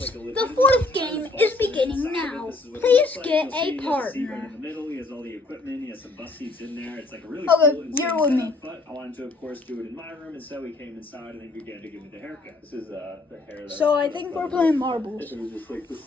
guys, the fourth game is beginning now. Please get a partner. In the middle, he has all the equipment. He has some bus seats in there. It's like a really Okay, cool, you're with me. But I wanted to, of course, do it in my room, and so he came inside, and he began to give me the haircut. This is the hair. So I think we're playing marbles. It was just like this.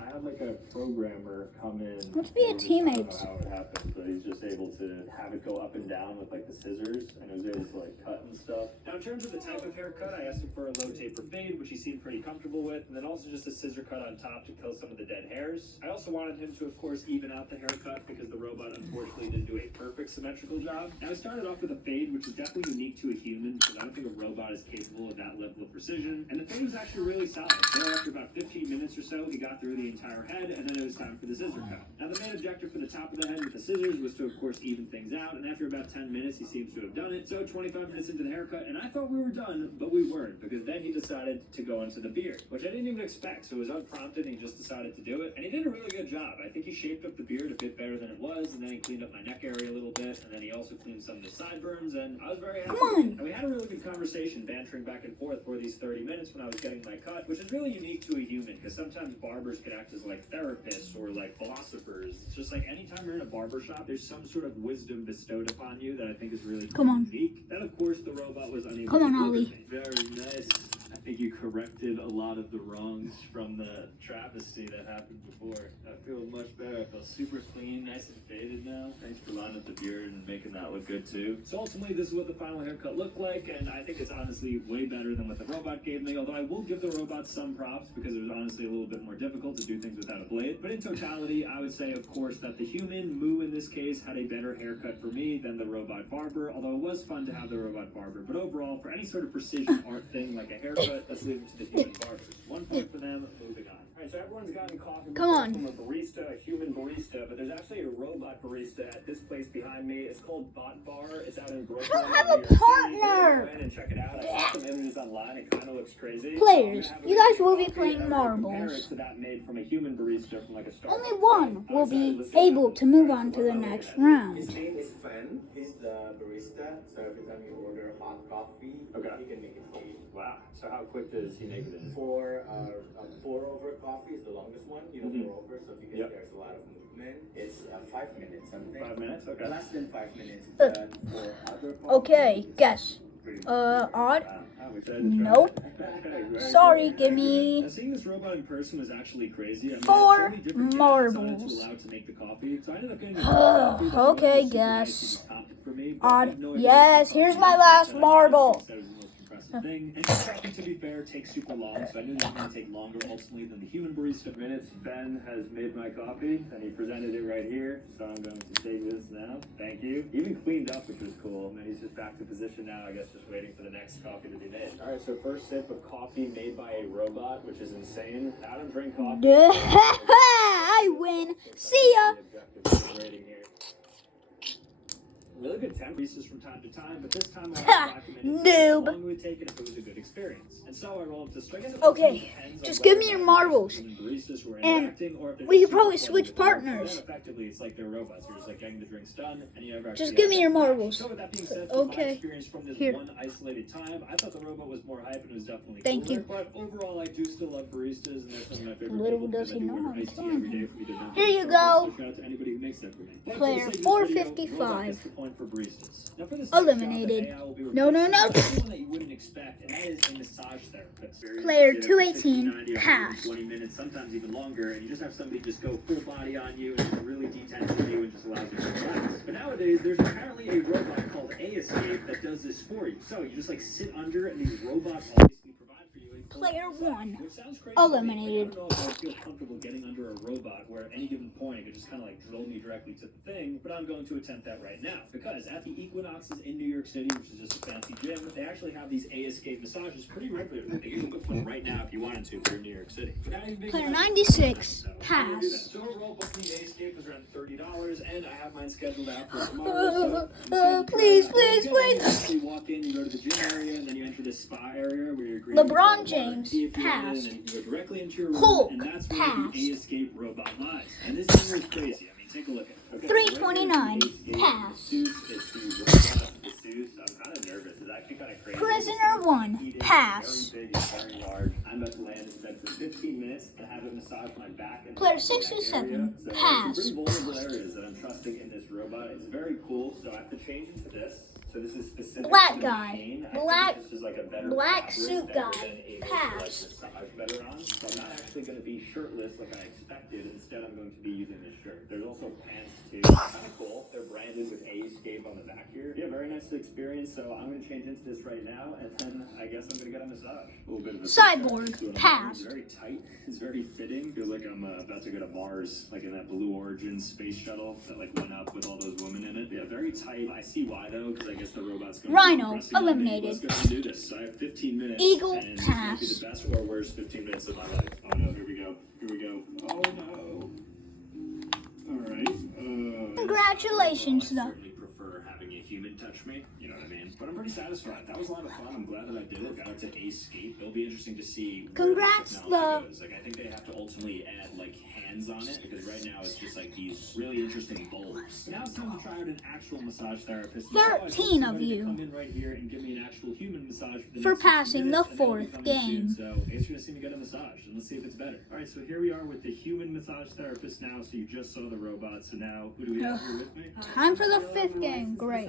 I had like a programmer come in. Let's be a teammate. I don't know how it happened, but he's just able to have it go up and down with like the scissors, and he was able to like cut and stuff. Now, in terms of the type of haircut, I asked him for a low taper fade, which he seemed pretty comfortable with, and then also just a scissor cut on top to kill some of the dead hairs. I also wanted him to, of course, even out the haircut because the robot unfortunately didn't do a perfect symmetrical job. Now, I started off with a fade, which is definitely unique to a human because I don't think a robot is capable of that level of precision. And the fade was actually really solid. So after about 15 minutes or so, he got through the entire head, and then it was time for the scissor cut. Now, the main objective for the top of the head with the scissors was to, of course, even things out, and after about 10 minutes, he seems to have done it. So 25 minutes into the haircut, and I thought we were done, but we weren't, because then he decided to go into the beard, which I didn't even expect. So it was unprompted, and he just decided to do it, and he did a really good job. I think he shaped up the beard a bit better than it was, and then he cleaned up my neck area a little bit, and then he also cleaned some of the sideburns, and I was very happy. And we had a really good conversation, bantering back and forth for these 30 minutes when I was getting my cut, which is really unique to a human, because sometimes barbers could act as like therapists or like philosophers. It's just like anytime you're in a barber shop, there's some sort of wisdom bestowed upon you that I think is really unique. Then, of course, the robot was unable to Ollie. Very nice. I think you corrected a lot of the wrongs from the travesty that happened before. I feel much better. I feel super clean, nice and faded now. Thanks for lining up the beard and making that look good too. So ultimately, this is what the final haircut looked like, and I think it's honestly way better than what the robot gave me, although I will give the robot some props because it was honestly a little bit more difficult to do things without a blade. But in totality, I would say, of course, that the human, Moo in this case, had a better haircut for me than the robot barber, although it was fun to have the robot barber. But overall, for any sort of precision art thing like a haircut, let's leave it to the human barbers. 1 point for them, moving on. All right, so everyone's gotten coffee from a barista, a human barista, but there's actually a robot barista at this place behind me. It's called Bot Bar. It's out in Brooklyn. I don't have a partner. Go ahead and check it out. I saw some images online. It kind of looks crazy. Players, you guys will be playing marbles. To that made from a human barista from like a Starbucks. Only one will be able to move on to the next round. His name is Fen. He's the barista. So every time you order hot coffee, he can make it for you. Wow. So how quick does he make it in? For pour over coffee is the longest one. You know, pour over. So because there's a lot of movement, it's 5 minutes. Something. 5 minutes. Okay. Less than 5 minutes. But for other coffee, Okay, guess. Odd? Nope. Sorry, give me seeing this robot in person was actually crazy. I mean, 4 so marbles. to make the coffee. So I ended up getting Okay, guess. Odd. Yes, here's my last marble. Thing. And coffee, to be fair, takes super long, so I knew that was going to take longer ultimately than the human barista. Minutes. Ben has made my coffee, and he presented it right here, so I'm going to take this now. Thank you. Even cleaned up, which was cool. And then he's just back to position now, I guess, just waiting for the next coffee to be made. All right, so first sip of coffee made by a robot, which is insane. I don't drink coffee. I win. See ya. Really good temp pieces from time to time, but this time I documented how long it would take and if it was a good experience. And so I rolled up to strike. Okay, just give me your marbles. And we could probably switch partners. Effectively, it's like they're robots. You're just like getting the drinks done, and you never just give me your marbles. So with that being said, okay. My experience from this one isolated time, I thought the robot was more hype and it was definitely Thank you. But overall, I do still love baristas, and they're some of my favorite Little people. does he know how he's doing it. Here you go. Shout out to anybody who makes that for me. Player 455. For baristas. Now for this eliminated. No. that you wouldn't expect, and that is a massage therapist. Player 218 pass. 20 minutes, sometimes even longer, and you just have somebody just go full body on you and really detension you and just allows you to relax. But nowadays, there's apparently a robot called A-Escape that does this for you. So you just like sit under, and these robots obviously provide for you. Player 1 crazy, eliminated. I don't know if I feel comfortable getting under a robot where at any given point it could just kind of like drill me directly to the thing, but I'm going to attempt that right now. Because at the Equinoxes in New York City, which is just a fancy gym, they actually have these A-Escape massages pretty regularly. They can book one right now if you wanted to if you're in New York City. Player 96 pass. So overall, booking the A-Escape was around $30, and I have mine scheduled out for tomorrow. Please. You walk in, you go to the gym area, and then you enter this spa area where you're LeBron James pass. You go directly into your room, Hulk and that's where pass. the A-Escape robot lies. And this thing is crazy. I mean, take a look at it. Okay, 329 pass. I'm kind of nervous. It's actually kind of crazy. Prisoner 1 pass. Very big, very large. I'm about to land in bed for 15 minutes to have it massage my back and Player neck 67, area. So pass. some pretty vulnerable areas that I'm trusting in this robot. It's very cool, so I have to change into this. So this is specific Black to guy. the pain. Black- I think this is like a better black fabric suit that guy. we're then able to, Pass. massage better on. So I'm not actually going to be shirtless like I expected. Instead, I'm going to be using this shirt. There's also pants too. Kind of cool. They're branded with Escape on the back here. Yeah, very nice experience. So I'm going to change into this right now, and then I guess I'm going to get a massage. A little bit of a Cyborg, pass. It's very tight. It's very fitting. Feels like I'm about to go to Mars, like in that Blue Origin space shuttle that like went up with all those women in it. Yeah, very tight. I see why though, because I guess the robot's going Rhino, to be pressing on me. eliminated. Let's go ahead and do this. So I have 15 minutes. Eagle, and it's pass. gonna be the best or worst 15 minutes of my life. Oh no, here we go. Here we go. Oh no. All right. Congratulations, I though. certainly prefer having a human touch me. You know what I mean? But I'm pretty satisfied. That was a lot of fun. I'm glad that I did it. Got it to Escape. It'll be interesting to see where Congrats, the technology goes. Like I think they have to ultimately add like hands on it because right now it's just like these really interesting bulbs. Now it's time to try out an actual massage therapist. 13 of Somebody to you. come in right here and give me an actual human massage for the For next 60 passing the minutes, and they'll be fourth coming soon. game. So I guess you're gonna see me get a massage and let's see if it's better. All right, so here we are with the human massage therapist now. So you just saw the robot. So now who do we have here with me? Time for the fifth game. Great.